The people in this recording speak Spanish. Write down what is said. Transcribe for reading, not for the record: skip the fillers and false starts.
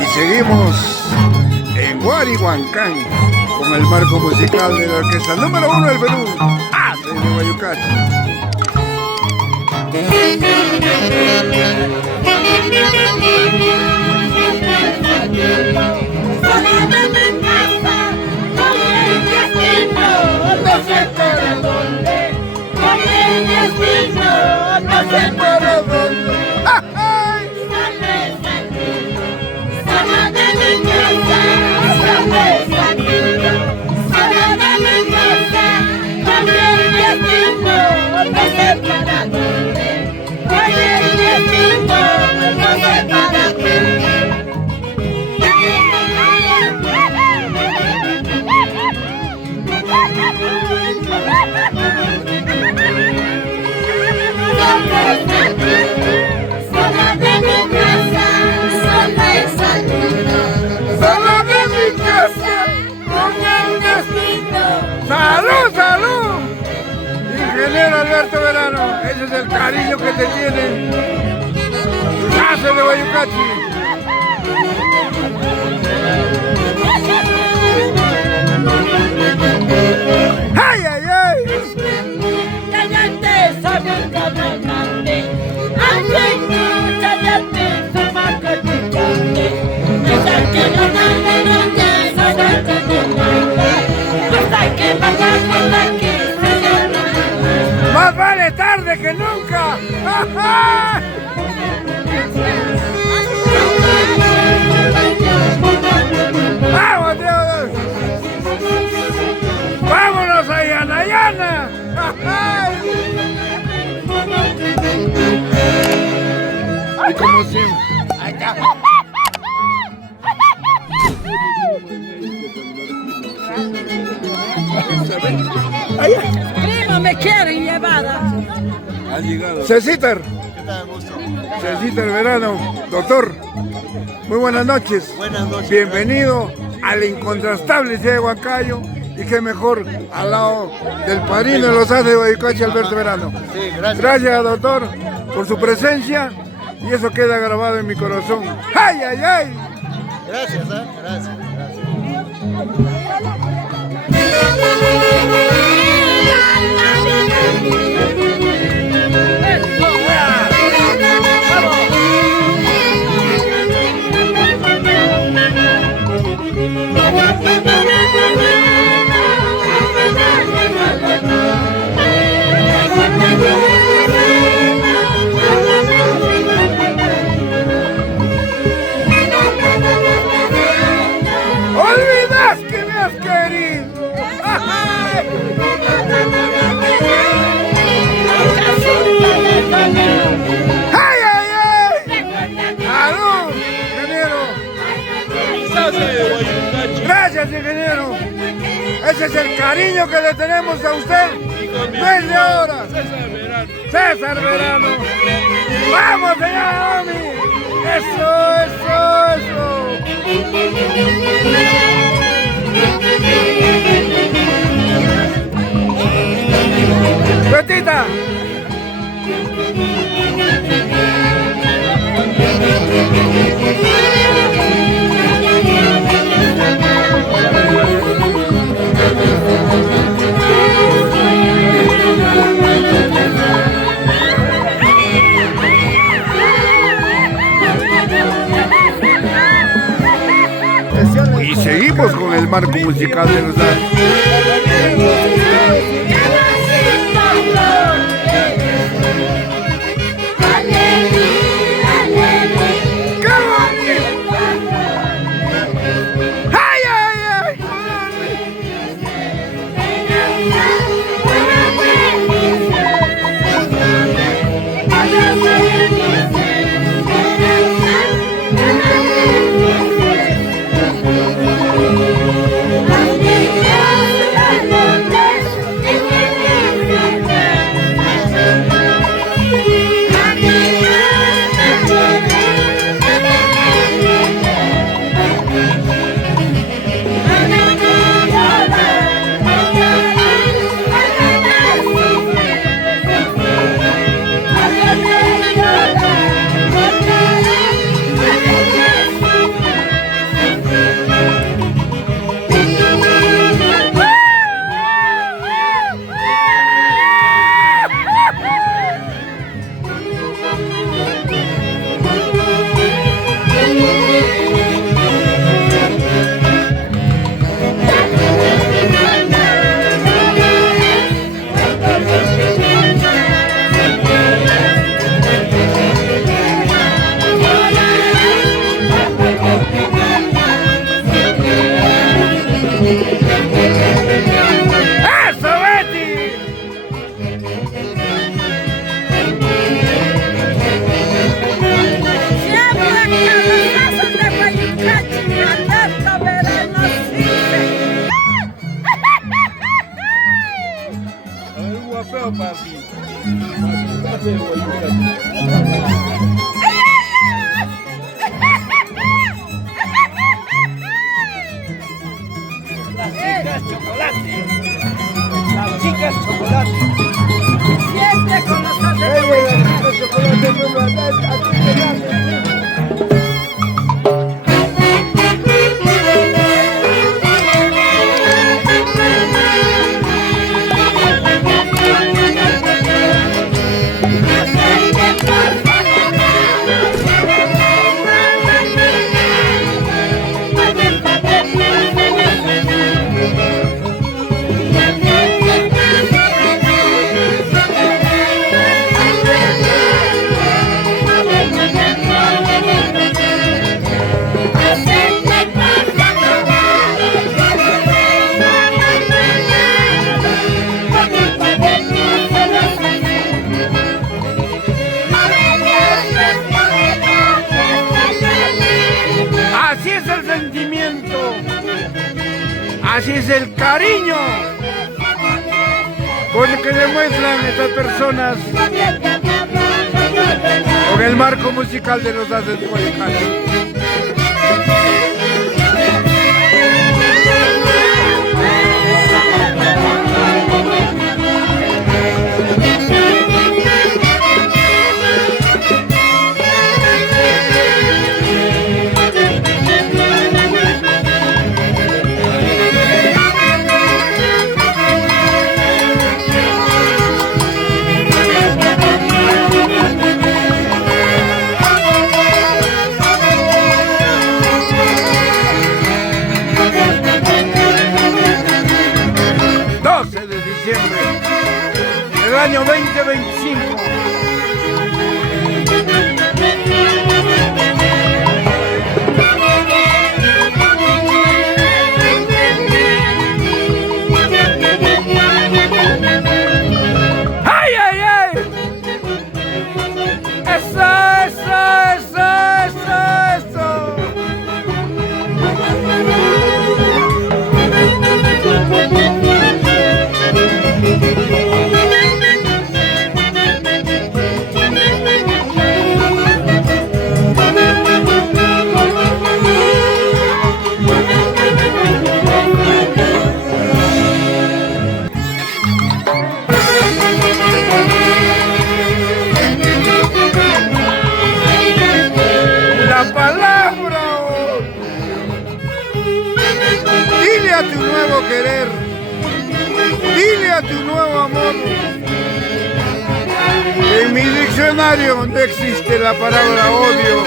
Y seguimos en Huarihuancán con el marco musical de la orquesta número 1 del Perú, de Guayucachi. ¡Salud, salud! Ingeniero Alberto Verano, ese es el cariño que te tienen tus haces de Guayucachi. ¡Ay, ay, ay! Más vale tarde que nunca. ¡Vamos, Dios! ¡Vámonos a Yanayana! Y como siempre. Primo, me quieren llevar. Ha llegado. Cecitar. ¿Qué tal, gusto? Cecitar Verano, doctor. Muy buenas noches. Buenas noches. Bienvenido al incontrastable Ciudad de Huancayo. Y qué mejor al lado del padrino de los haces de Guayucachi, Alberto Verano. Sí, gracias. Gracias, doctor, por su presencia. Y eso queda grabado en mi corazón. ¡Ay, ay, ay! Gracias, gracias. ¡Olvidas que me has querido! ¡Ay, ay, ay! ¡Salud, ingeniero! Gracias, ingeniero. Ese es el cariño que le tenemos a usted desde ahora. César Verano. ¡Vamos, señor Omi! ¡Eso, eso, eso! ¡Betita! Y seguimos con el marco musical de los años. Así es el sentimiento, así es el cariño con el que demuestran estas personas con el marco musical de los Haces de Guayacán. El año 2025. ¡Ay, ay, ay! ¡Eso, eso, eso, eso, eso! Dile a tu nuevo querer, dile a tu nuevo amor. En mi diccionario no existe la palabra odio.